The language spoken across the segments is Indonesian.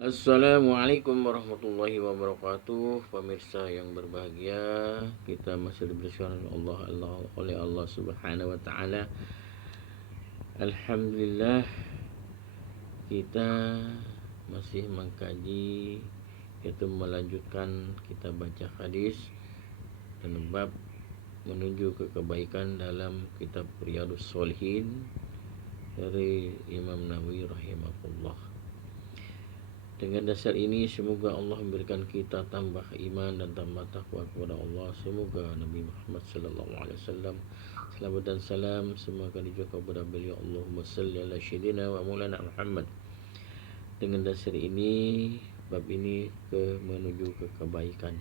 Assalamualaikum warahmatullahi wabarakatuh. Pemirsa yang berbahagia, kita masih diberikan oleh Allah Subhanahu wa taala. Alhamdulillah, kita masih mengkaji, yaitu melanjutkan kita baca hadis dan bab menuju ke kebaikan dalam kitab Riyadhus Shalihin dari Imam Nawawi rahimahullah. Dengan dasar ini semoga Allah memberikan kita tambah iman dan tambah takwa kepada Allah. Semoga Nabi Muhammad sallallahu alaihi wasallam selamat dan salam semoga dijaga kepada beliau. Allahumma salli ala sayyidina wa maulana Muhammad. Dengan dasar ini bab ini menuju ke kebaikan.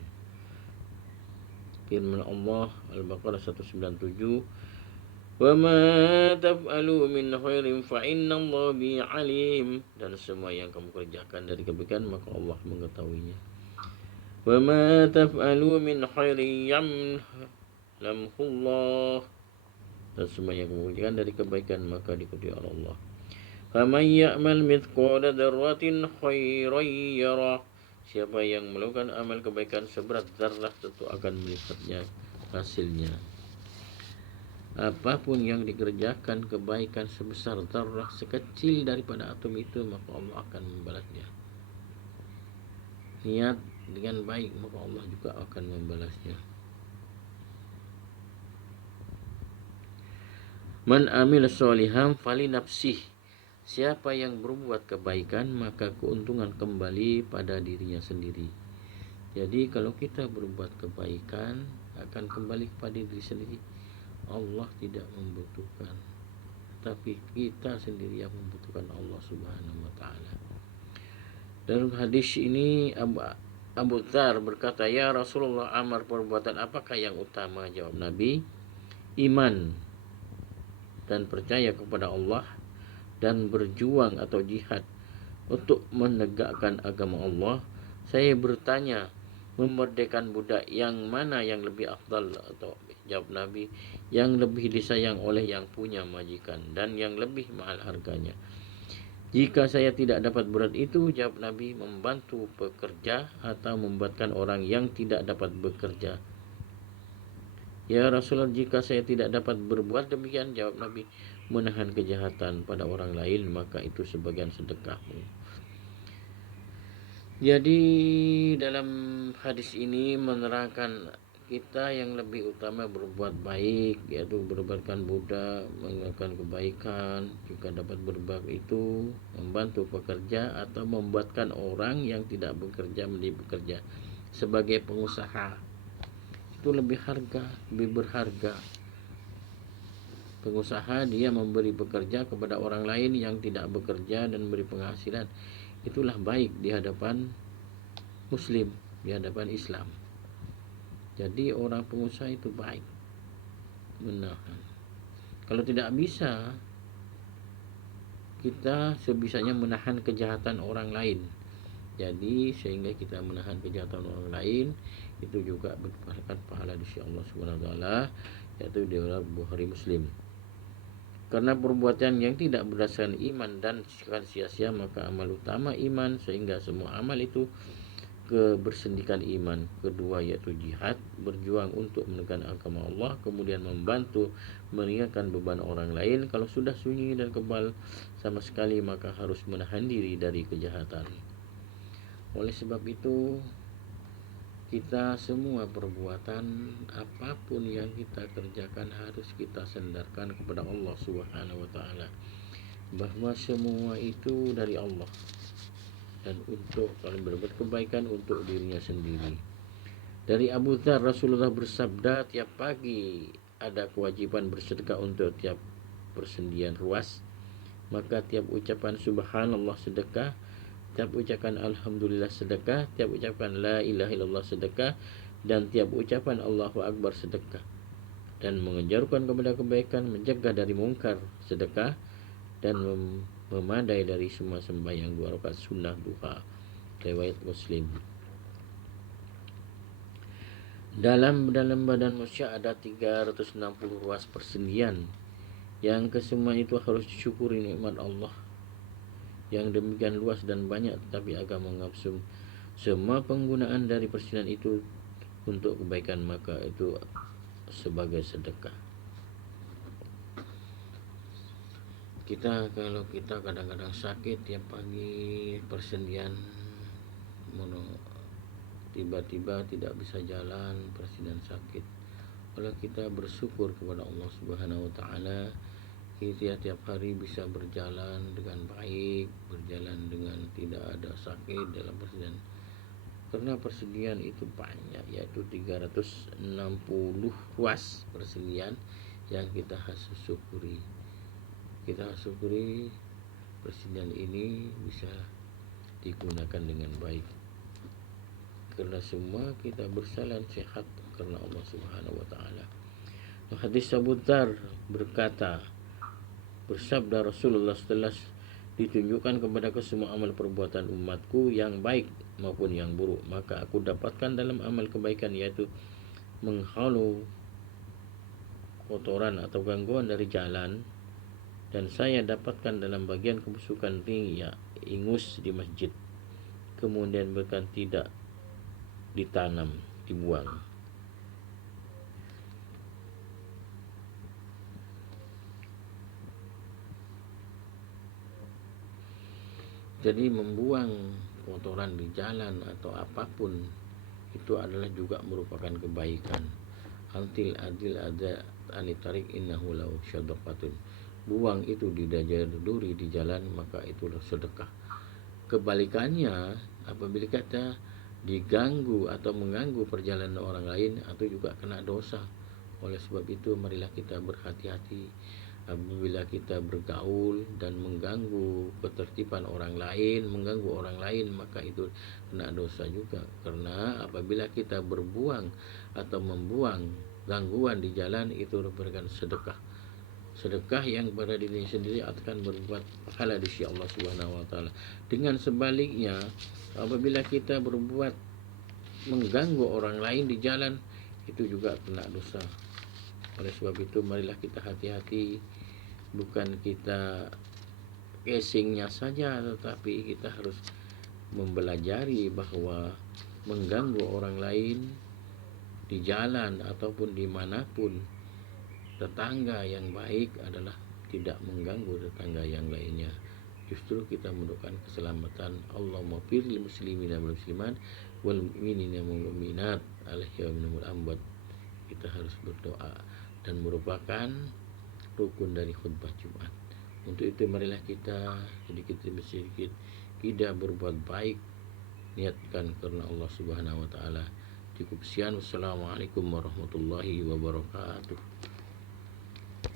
Firman Allah Al-Baqarah 197, wa ma taf'alu min khairin fa innallaha bi alim, dan semua yang kamu kerjakan dari kebaikan maka Allah mengetahuinya. Wa ma taf'alu min khairin ya'lamhullah, dan semua yang kamu kerjakan dari kebaikan maka diketahui oleh Allah. Faman ya'mal mithqala dzarratin khairan yarah, siapa yang melakukan amal kebaikan seberat zarah tentu akan melihatnya hasilnya. Apapun yang dikerjakan kebaikan sebesar zarrah, sekecil daripada atom itu, maka Allah akan membalasnya. Niat dengan baik maka Allah juga akan membalasnya. Man amila sholihan fali nafsih, siapa yang berbuat kebaikan maka keuntungan kembali pada dirinya sendiri. Jadi kalau kita berbuat kebaikan akan kembali kepada diri sendiri. Allah tidak membutuhkan, tapi kita sendiri yang membutuhkan Allah Subhanahu wa taala. Dalam hadis ini Abu Dzar berkata, "Ya Rasulullah, amal perbuatan apakah yang utama?" Jawab Nabi, "Iman dan percaya kepada Allah dan berjuang atau jihad untuk menegakkan agama Allah." Saya bertanya, memerdekakan budak yang mana yang lebih afdal? Atau jawab Nabi, yang lebih disayang oleh yang punya majikan dan yang lebih mahal harganya. Jika saya tidak dapat berat itu, jawab Nabi, membantu pekerja atau membuatkan orang yang tidak dapat bekerja. Ya Rasulullah, jika saya tidak dapat berbuat demikian, jawab Nabi, menahan kejahatan pada orang lain, maka itu sebagian sedekahmu. Jadi dalam hadis ini menerangkan kita yang lebih utama berbuat baik, yaitu berbuatkan budak, melakukan kebaikan. Jika dapat berbuat itu, membantu pekerja atau membuatkan orang yang tidak bekerja menjadi bekerja. Sebagai pengusaha itu lebih berharga. Pengusaha dia memberi pekerja kepada orang lain yang tidak bekerja dan memberi penghasilan. Itulah baik di hadapan Muslim, di hadapan Islam. Jadi orang pengusaha itu baik, menahan. Kalau tidak bisa, kita sebisanya menahan kejahatan orang lain. Jadi sehingga kita menahan kejahatan orang lain itu juga berdapatkan pahala di sisi Allah Subhanahu wa taala, yaitu di dalam Bukhari Muslim. Karena perbuatan yang tidak berdasarkan iman dan sia-sia, maka amal utama iman, sehingga semua amal itu kebersendikan iman. Kedua yaitu jihad, berjuang untuk menegakkan agama Allah, kemudian membantu meringankan beban orang lain. Kalau sudah sunyi dan kebal sama sekali, maka harus menahan diri dari kejahatan. Oleh sebab itu, kita semua perbuatan apapun yang kita kerjakan harus kita sandarkan kepada Allah Subhanahu wa taala, bahwa semua itu dari Allah, dan untuk kalau berbuat kebaikan untuk dirinya sendiri. Dari Abu Dzar, Rasulullah bersabda, tiap pagi ada kewajiban bersedekah untuk tiap persendian ruas, maka tiap ucapan subhanallah sedekah, tiap ucapan alhamdulillah sedekah, tiap ucapan la ilaha illallah sedekah, dan tiap ucapan Allahu akbar sedekah. Dan mengejarkan kepada kebaikan, mencegah dari mungkar sedekah, dan memadai dari semua sembahyang 2 rakaat sunnah duha. Riwayat Muslim. Dalam badan manusia ada 360 ruas persendian, yang kesemua itu harus disyukuri nikmat Allah. yang demikian luas dan banyak, tetapi agama menganggap semua penggunaan dari persediaan itu untuk kebaikan, maka itu sebagai sedekah. Kalau kita kadang-kadang sakit tiap pagi, persediaan tiba-tiba tidak bisa jalan, persediaan sakit. Kalau kita bersyukur kepada Allah Subhanahu wa taala, kita tiap hari bisa berjalan dengan baik, berjalan dengan tidak ada sakit dalam persediaan. Karena persediaan itu banyak, yaitu 360 ruas persediaan yang kita harus syukuri. Kita harus syukuri persediaan ini bisa digunakan dengan baik, karena semua kita bersalan sehat karena Allah Subhanahu wa taala. Hadis Abu Dzar berkata, bersabda Rasulullah setelah ditunjukkan kepadaku semua amal perbuatan umatku yang baik maupun yang buruk, maka aku dapatkan dalam amal kebaikan, yaitu menghalau kotoran atau gangguan dari jalan, dan saya dapatkan dalam bagian kebusukan tinggi, ya, ingus di masjid, kemudian bahkan tidak ditanam, dibuang. Jadi membuang kotoran di jalan atau apapun itu adalah juga merupakan kebaikan. Antil adil ada anitarik innahu lau syadaqatun. Buang itu di duri di jalan, maka itulah sedekah. Kebalikannya, apabila kita diganggu atau mengganggu perjalanan orang lain, atau juga kena dosa. Oleh sebab itu marilah kita berhati-hati apabila kita bergaul dan mengganggu ketertiban orang lain, mengganggu orang lain, maka itu kena dosa juga. Karena apabila kita berbuang atau membuang gangguan di jalan, itu merupakan sedekah. Sedekah yang pada diri sendiri akan berbuat pahala di sisi Allah Subhanahu wa taala. Dengan sebaliknya, apabila kita berbuat mengganggu orang lain di jalan, itu juga kena dosa. Oleh sebab itu marilah kita hati-hati, bukan kita casingnya saja, tetapi kita harus mempelajari bahwa mengganggu orang lain di jalan ataupun dimanapun, tetangga yang baik adalah tidak mengganggu tetangga yang lainnya. Justru kita mendoakan keselamatan. Allahumma firlil muslimina wal muslimat wal mu'minina wal mu'minat alaihi wa amwat. Kita harus berdoa dan merupakan rukun dari khutbah Jumat. Untuk itu marilah kita sedikit demi sedikit kita berbuat baik, niatkan karena Allah Subhanahu wa taala. Cukup sekian. Wassalamualaikum warahmatullahi wabarakatuh.